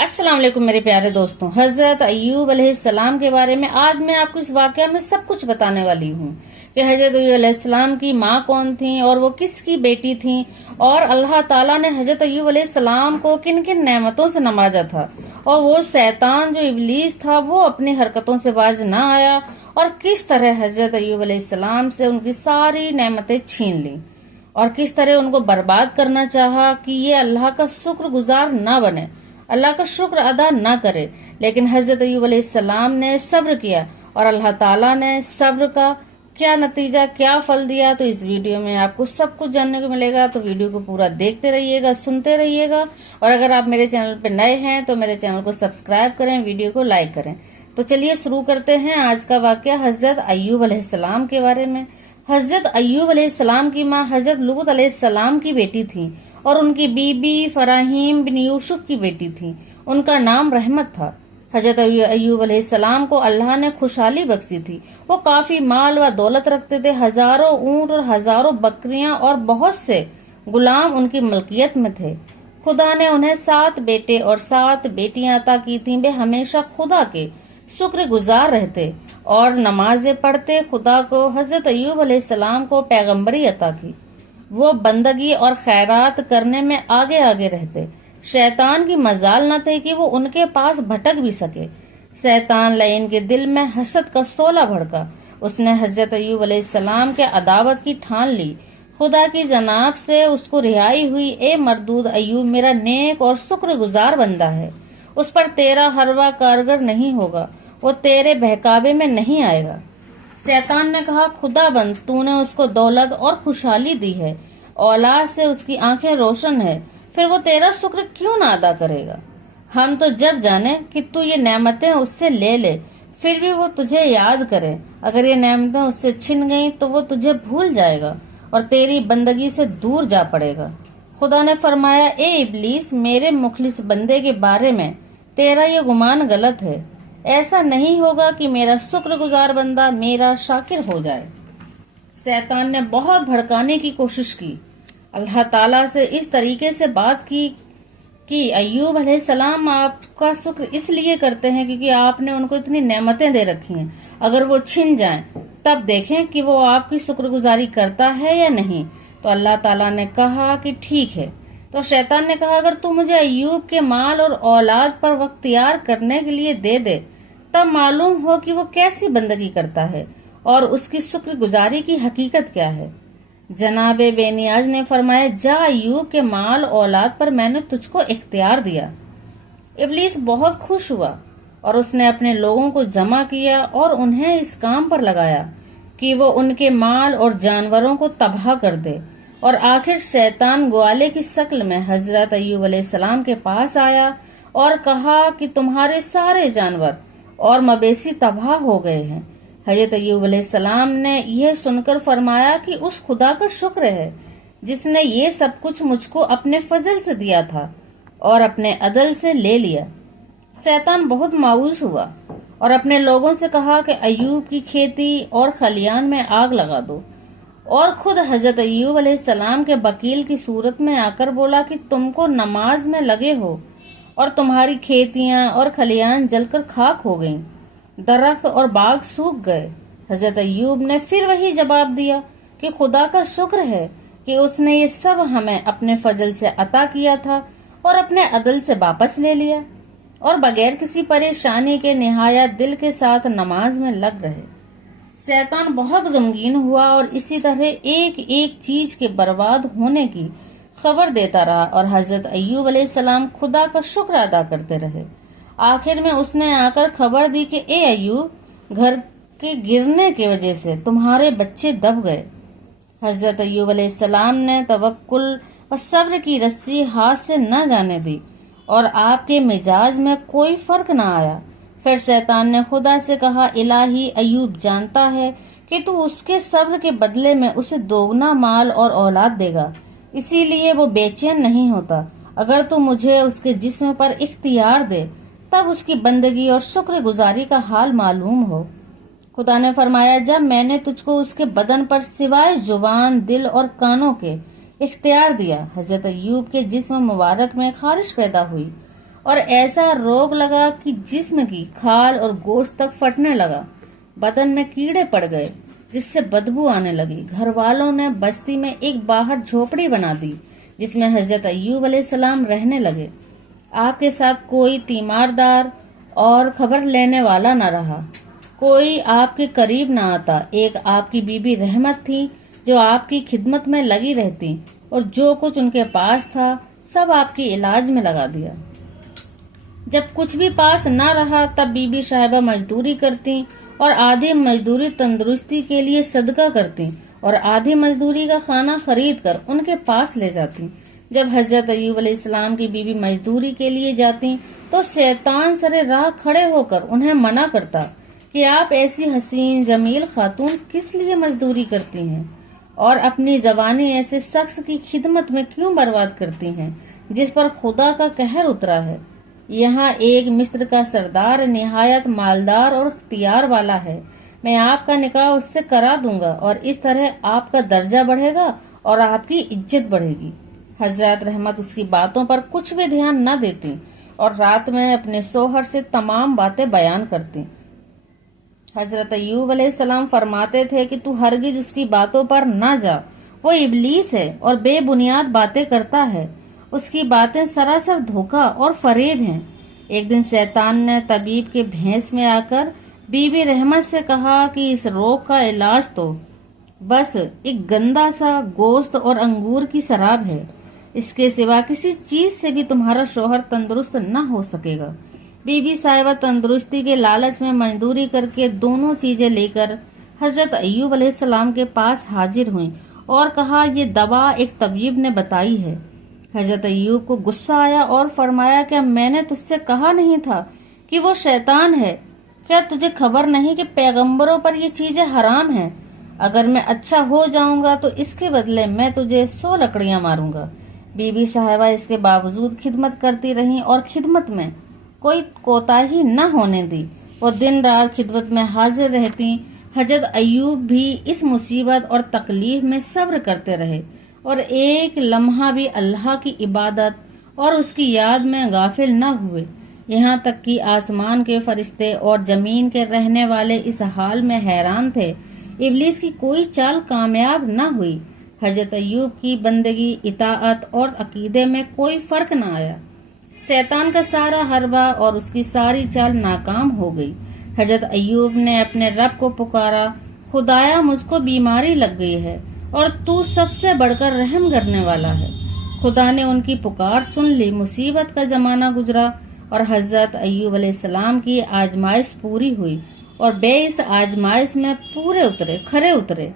السلام علیکم میرے پیارے دوستوں، حضرت ایوب علیہ السلام کے بارے میں آج میں آپ کو اس واقعہ میں سب کچھ بتانے والی ہوں کہ حضرت ایوب علیہ السلام کی ماں کون تھیں اور وہ کس کی بیٹی تھیں، اور اللہ تعالیٰ نے حضرت ایوب علیہ السلام کو کن کن نعمتوں سے نوازا تھا، اور وہ شیطان جو ابلیس تھا وہ اپنی حرکتوں سے باز نہ آیا، اور کس طرح حضرت ایوب علیہ السلام سے ان کی ساری نعمتیں چھین لیں اور کس طرح ان کو برباد کرنا چاہا کہ یہ اللہ کا شکر گزار نہ بنے، اللہ کا شکر ادا نہ کرے۔ لیکن حضرت ایوب علیہ السلام نے صبر کیا اور اللہ تعالیٰ نے صبر کا کیا نتیجہ، کیا پھل دیا، تو اس ویڈیو میں آپ کو سب کچھ جاننے کو ملے گا۔ تو ویڈیو کو پورا دیکھتے رہیے گا، سنتے رہیے گا، اور اگر آپ میرے چینل پہ نئے ہیں تو میرے چینل کو سبسکرائب کریں، ویڈیو کو لائک کریں۔ تو چلیے شروع کرتے ہیں آج کا واقعہ حضرت ایوب علیہ السلام کے بارے میں۔ حضرت ایوب علیہ السلام کی ماں حضرت لوط علیہ السلام کی بیٹی تھی اور ان کی بیوی فراہیم بن یوسف کی بیٹی تھی۔ ان کا نام رحمت تھا۔ حضرت ایوب علیہ السلام کو اللہ نے خوشحالی بخشی تھی۔ وہ کافی مال و دولت رکھتے تھے، ہزاروں اونٹ اور ہزاروں بکریاں اور بہت سے غلام ان کی ملکیت میں تھے۔ خدا نے انہیں 7 بیٹے اور 7 بیٹیاں عطا کی تھیں۔ وہ ہمیشہ خدا کے شکر گزار رہتے اور نمازیں پڑھتے۔ خدا کو حضرت ایوب علیہ السلام کو پیغمبری عطا کی۔ وہ بندگی اور خیرات کرنے میں آگے آگے رہتے۔ شیطان کی مجال نہ تھی کہ وہ ان کے پاس بھٹک بھی سکے۔ شیطان لعین کے دل میں حسد کا شعلہ بھڑکا۔ اس نے حضرت ایوب علیہ السلام کے عداوت کی ٹھان لی۔ خدا کی جناب سے اس کو رہائی ہوئی۔ اے مردود ایوب میرا نیک اور شکر گزار بندہ ہے، اس پر تیرا حربہ کارگر نہیں ہوگا، وہ تیرے بہکاوے میں نہیں آئے گا۔ شیطان نے کہا، خدا بند تو نے اس کو دولت اور خوشحالی دی ہے، اولاد سے اس کی آنکھیں روشن ہے، پھر وہ تیرا شکر کیوں نہ ادا کرے گا؟ ہم تو جب جانے کہ تو یہ نعمتیں اس سے لے لے، پھر بھی وہ تجھے یاد کرے۔ اگر یہ نعمتیں اس سے چھن گئیں تو وہ تجھے بھول جائے گا اور تیری بندگی سے دور جا پڑے گا۔ خدا نے فرمایا، اے ابلیس میرے مخلص بندے کے بارے میں تیرا یہ گمان غلط ہے۔ ایسا نہیں ہوگا کہ میرا شکر گزار بندہ میرا شاکر ہو جائے۔ شیطان نے بہت بھڑکانے کی کوشش کی، اللہ تعالیٰ سے اس طریقے سے بات کی کہ ایوب علیہ السلام آپ کا شکر اس لیے کرتے ہیں کیونکہ آپ نے ان کو اتنی نعمتیں دے رکھی ہیں، اگر وہ چھن جائیں تب دیکھیں کہ وہ آپ کی شکر گزاری کرتا ہے یا نہیں۔ تو اللہ تعالیٰ نے کہا کہ ٹھیک ہے۔ تو شیطان نے کہا، اگر تو مجھے ایوب کے مال اور اولاد پر وقت تیار کرنے کے لیے دے دے تب معلوم ہو کہ وہ کیسی بندگی کرتا ہے اور اس کی شکر گزاری کی حقیقت کیا ہے۔ جناب بے نیاز نے فرمایا، جا ایوب کے مال اولاد پر میں نے تجھ کو اختیار دیا۔ ابلیس بہت خوش ہوا اور اس نے اپنے لوگوں کو جمع کیا اور انہیں اس کام پر لگایا کہ وہ ان کے مال اور جانوروں کو تباہ کر دے۔ اور آخر شیطان گوالے کی شکل میں حضرت ایوب علیہ السلام کے پاس آیا اور کہا کہ تمہارے سارے جانور اور مویشی تباہ ہو گئے ہیں۔ حضرت ایوب علیہ السلام نے یہ سن کر فرمایا کہ اس خدا کا شکر ہے جس نے یہ سب کچھ مجھ کو اپنے فضل سے دیا تھا اور اپنے عدل سے لے لیا۔ شیطان بہت مایوس ہوا اور اپنے لوگوں سے کہا کہ ایوب کی کھیتی اور خلیان میں آگ لگا دو، اور خود حضرت ایوب علیہ السلام کے وکیل کی صورت میں آ کر بولا کہ تم کو نماز میں لگے ہو اور تمہاری کھیتیاں اور خلیان جل کر خاک ہو گئیں، درخت اور باغ سوکھ گئے۔ حضرت ایوب نے پھر وہی جواب دیا کہ خدا کا شکر ہے کہ اس نے یہ سب ہمیں اپنے فضل سے عطا کیا تھا اور اپنے عدل سے واپس لے لیا، اور بغیر کسی پریشانی کے نہایت دل کے ساتھ نماز میں لگ رہے۔ شیطان بہت غمگین ہوا اور اسی طرح ایک ایک چیز کے برباد ہونے کی خبر دیتا رہا، اور حضرت ایوب علیہ السلام خدا کا شکر ادا کرتے رہے۔ آخر میں اس نے آ کر خبر دی کہ اے ایوب، گھر کے گرنے کی وجہ سے تمہارے بچے دب گئے۔ حضرت ایوب علیہ السلام نے توکل و صبر کی رسی ہاتھ سے نہ جانے دی اور آپ کے مزاج میں کوئی فرق نہ آیا۔ پھر شیطان نے خدا سے کہا، الہی ایوب جانتا ہے کہ تو اس کے صبر کے بدلے میں اسے دوگنا مال اور اولاد دے گا، اسی لیے وہ بے چین نہیں ہوتا۔ اگر تو مجھے اس کے جسم پر اختیار دے تب اس کی بندگی اور شکر گزاری کا حال معلوم ہو۔ خدا نے فرمایا، جب میں نے تجھ کو اس کے بدن پر سوائے زبان، دل اور کانوں کے اختیار دیا، حضرت ایوب کے جسم مبارک میں خارش پیدا ہوئی اور ایسا روگ لگا کہ جسم کی کھال اور گوشت تک پھٹنے لگا، بدن میں کیڑے پڑ گئے جس سے بدبو آنے لگی۔ گھر والوں نے بستی میں ایک باہر جھوپڑی بنا دی جس میں حضرت ایوب علیہ السلام رہنے لگے۔ آپ کے ساتھ کوئی تیماردار اور خبر لینے والا نہ رہا، کوئی آپ کے قریب نہ آتا۔ ایک آپ کی بیوی رحمت تھی جو آپ کی خدمت میں لگی رہتی اور جو کچھ ان کے پاس تھا سب آپ کی علاج میں لگا دیا۔ جب کچھ بھی پاس نہ رہا تب بی بی صاحبہ مزدوری کرتی اور آدھی مزدوری تندرستی کے لیے صدقہ کرتی اور آدھی مزدوری کا کھانا خرید کر ان کے پاس لے جاتی۔ جب حضرت ایوب علیہ السلام کی بیوی مزدوری کے لیے جاتی تو شیطان سرے راہ کھڑے ہو کر انہیں منع کرتا کہ آپ ایسی حسین جمیل خاتون کس لیے مزدوری کرتی ہیں اور اپنی زبانی ایسے شخص کی خدمت میں کیوں برباد کرتی ہیں جس پر خدا کا قہر اترا ہے۔ یہاں ایک مصر کا سردار نہایت مالدار اور اختیار والا ہے، میں آپ کا نکاح اس سے کرا دوں گا اور اس طرح آپ کا درجہ بڑھے گا اور آپ کی عزت بڑھے گی۔ حضرت رحمت اس کی باتوں پر کچھ بھی دھیان نہ دیتی اور رات میں اپنے شوہر سے تمام باتیں بیان کرتی۔ حضرت ایوب علیہ السلام فرماتے تھے کہ تو ہرگز اس کی باتوں پر نہ جا، وہ ابلیس ہے اور بے بنیاد باتیں کرتا ہے، اس کی باتیں سراسر دھوکہ اور فریب ہیں۔ ایک دن شیطان نے طبیب کے بھینس میں آ کر بی بی رحمت سے کہا کہ اس روگ کا علاج تو بس ایک گندا سا گوشت اور انگور کی شراب ہے، اس کے سوا کسی چیز سے بھی تمہارا شوہر تندرست نہ ہو سکے گا۔ بی بی صاحبہ تندرستی کے لالچ میں مزدوری کر کے دونوں چیزیں لے کر حضرت ایوب علیہ السلام کے پاس حاضر ہوئیں اور کہا یہ دوا ایک طبیب نے بتائی ہے۔ حضرت ایوب کو غصہ آیا اور فرمایا کیا میں نے تجھ سے کہا نہیں تھا کہ وہ شیطان ہے؟ کیا تجھے خبر نہیں کہ پیغمبروں پر یہ چیزیں حرام ہیں؟ اگر میں اچھا ہو جاؤں گا تو اس کے بدلے میں تجھے 100 لکڑیاں ماروں گا۔ بی بی صاحبہ اس کے باوجود خدمت کرتی رہیں اور خدمت میں کوئی کوتاہی نہ ہونے دی۔ وہ دن رات خدمت میں حاضر رہتی۔ حضرت ایوب بھی اس مصیبت اور تکلیف میں صبر کرتے رہے اور ایک لمحہ بھی اللہ کی عبادت اور اس کی یاد میں غافل نہ ہوئے، یہاں تک کہ آسمان کے فرشتے اور زمین کے رہنے والے اس حال میں حیران تھے۔ ابلیس کی کوئی چال کامیاب نہ ہوئی۔ حضرت ایوب کی بندگی، اطاعت اور عقیدے میں کوئی فرق نہ آیا۔ شیطان کا سارا حربہ اور اس کی ساری چال ناکام ہو گئی۔ حضرت ایوب نے اپنے رب کو پکارا، خدایا مجھ کو بیماری لگ گئی ہے اور تو سب سے بڑھ کر رحم کرنے والا ہے۔ خدا نے ان کی پکار سن لی۔ مصیبت کا زمانہ گزرا اور حضرت ایوب علیہ السلام کی آزمائش پوری ہوئی اور بے اس آزمائش میں کھرے اترے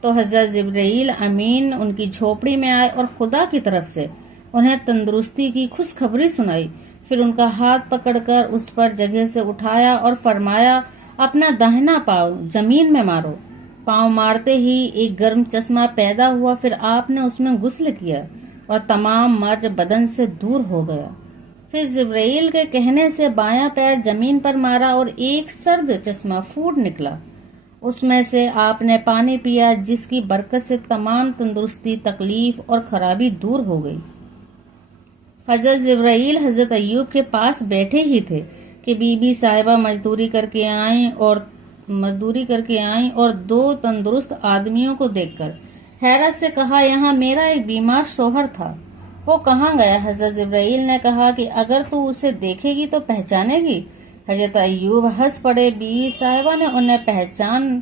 تو حضرت جبرائیل امین ان کی جھوپڑی میں آئے اور خدا کی طرف سے انہیں تندرستی کی خوشخبری سنائی۔ پھر ان کا ہاتھ پکڑ کر اس پر جگہ سے اٹھایا اور فرمایا اپنا داہنا پاؤں زمین میں مارو۔ پاؤں مارتے ہی ایک گرم چشمہ پیدا ہوا، پھر آپ نے اس میں غسل کیا اور تمام مرض بدن سے دور ہو گیا۔ پھر جبرائیل کے کہنے سے بایاں پیر زمین پر مارا اور ایک سرد چشمہ پھوٹ نکلا، اس میں سے آپ نے پانی پیا جس کی برکت سے تمام تندرستی، تکلیف اور خرابی دور ہو گئی۔ حضرت جبرائیل حضرت ایوب کے پاس بیٹھے ہی تھے کہ بی بی صاحبہ مزدوری کر کے آئیں اور 2 تندرست آدمیوں کو دیکھ کر حیرت سے کہا یہاں میرا ایک بیمار شوہر تھا، وہ کہاں گیا؟ حضرت جبرائیل نے کہا کہ اگر تو اسے دیکھے گی تو پہچانے گی۔ حضرت ایوب ہنس پڑے۔ بیوی صاحبہ نے انہیں پہچان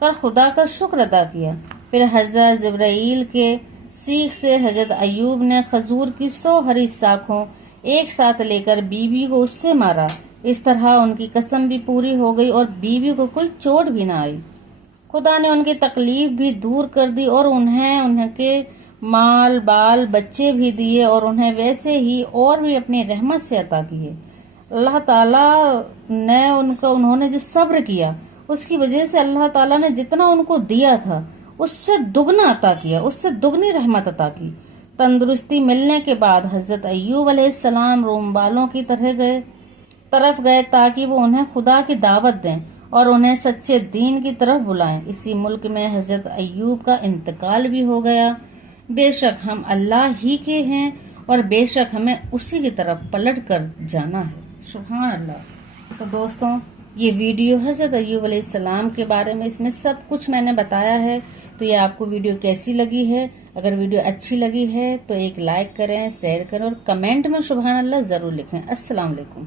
کر خدا کا شکر ادا کیا۔ پھر حضرت جبرائیل کے سیخ سے حضرت ایوب نے کھجور کی 100 ہری شاخوں ایک ساتھ لے کر بیوی کو اس سے مارا۔ اس طرح ان کی قسم بھی پوری ہو گئی اور بیوی کو کوئی چوٹ بھی نہ آئی۔ خدا نے ان کی تکلیف بھی دور کر دی اور انہیں کے مال بال بچے بھی دیے اور انہیں ویسے ہی اور بھی اپنی رحمت سے عطا کیے۔ اللہ تعالیٰ نے انہوں نے جو صبر کیا اس کی وجہ سے اللہ تعالیٰ نے جتنا ان کو دیا تھا اس سے دگنا عطا کیا، اس سے دگنی رحمت عطا کی۔ تندرستی ملنے کے بعد حضرت ایوب علیہ السلام روم والوں کی طرف گئے تاکہ وہ انہیں خدا کی دعوت دیں اور انہیں سچے دین کی طرف بلائیں۔ اسی ملک میں حضرت ایوب کا انتقال بھی ہو گیا۔ بے شک ہم اللہ ہی کے ہیں اور بے شک ہمیں اسی کی طرف پلٹ کر جانا ہے. سبحان اللہ. تو دوستوں یہ ویڈیو حضرت ایوب علیہ السلام کے بارے میں، اس میں سب کچھ میں نے بتایا ہے. تو یہ آپ کو ویڈیو کیسی لگی ہے؟ اگر ویڈیو اچھی لگی ہے تو ایک لائک کریں، شیئر کریں اور کمنٹ میں سبحان اللہ ضرور لکھیں. السلام علیکم.